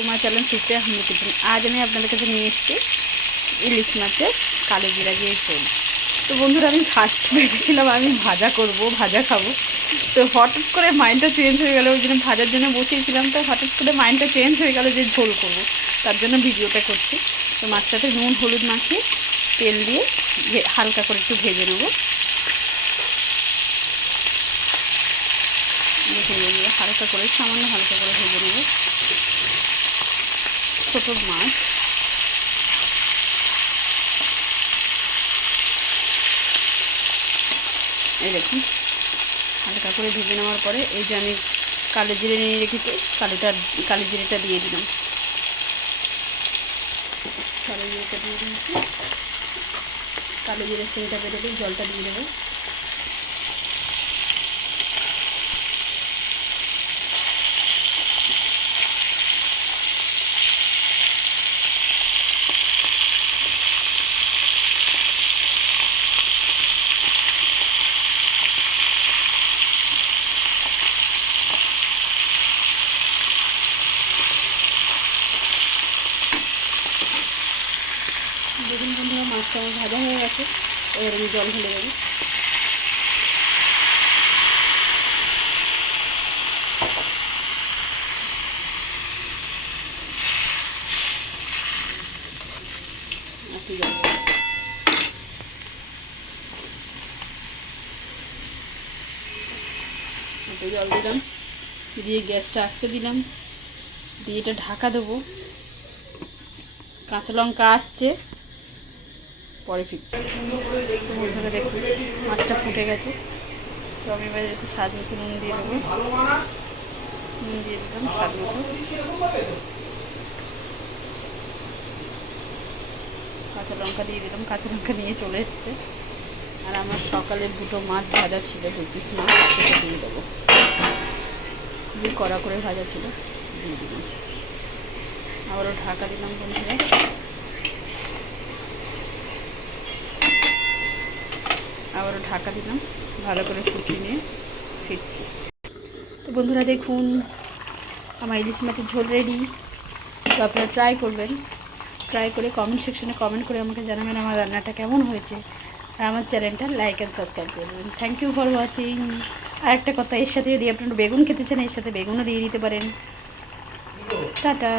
তোমার channel Supriya Hindu kitchen. আজ আমি আপনাদের কাছে নিয়ে এসেছি ইলিশ মাছের কালো জিরা দিয়ে ঝোল। তো বন্ধুরা, আমি ফার্স্ট ভেবেছিলাম আমি ভাজা করব, ভাজা খাবো। তো হঠাৎ করে মাইন্ডটা চেঞ্জ হয়ে গেল, ওই জন্য ভাজার জন্য বসিয়েছিলাম। তো হঠাৎ করে মাইন্ডটা চেঞ্জ হয়ে গেল যে ঝোল করব, তার জন্য ভিডিওটা করছি। তো মাছটাতে নুন হলুদ মাখিয়ে তেল দিয়ে হালকা করে একটু ভেজে নেবো। দেখে নিয়ে হালকা করে, সামান্য হালকা করে ভেজে নেব। ছোটো মাছ, এই দেখুন হালকা করে ভেজে নেওয়ার পরে এই যে আমি কালো জিরে নিয়ে রেখেছি, কালো জিরেটা দিয়ে দিলাম। কালো জিরেটা দিয়ে দিয়েছি। কালো জিরে সেটা বেরোলে জলটা দিয়ে দেবো। দেখুন বন্ধুরা, মাছটা আমার ভাজা হয়ে গেছে। এবার আমি জল ঢেলে দেবো। জল দিলাম, দিয়ে গ্যাসটা আস্তে দিলাম, দিয়ে এটা ঢাকা দেবো। কাঁচা লঙ্কা আসছে, পরে ফিরছি। বন্ধুরা দেখুন, মাছটা ফুটে গেছে। তো আমি এবার একটু স্বাদ মতো নুন দিয়ে দেবো। নুন দিয়ে দিলাম স্বাদ মতো। কাঁচা লঙ্কা দিয়ে দিলাম, কাঁচা লঙ্কা নিয়ে চলে এসছে। আর আমার সকালের দুটো মাছ ভাজা ছিল, 2 পিস মাছ, সেটা দিয়ে দেবো। খুবই কড়া করে ভাজা ছিল, দিয়ে দিলাম। আবারও ঢাকা দিলাম বন্ধুরা। আবারও ঢাকা দিলাম, ভালো করে ফুটিয়ে নিয়ে ফিরছি। তো বন্ধুরা দেখুন, আমার ইলিশ মাছের ঝোল রেডি। তো আপনারা ট্রাই করবেন। ট্রাই করে কমেন্ট সেকশনে কমেন্ট করে আমাকে জানাবেন আমার রান্নাটা কেমন হয়েছে। আর আমার চ্যানেলটা লাইক অ্যান্ড সাবস্ক্রাইব করবেন। Thank you for watching. আর একটা কথা, এর সাথে যদি আপনারা বেগুন খেতে চান, এর সাথে বেগুনও দিয়ে দিতে পারেন। টাটা।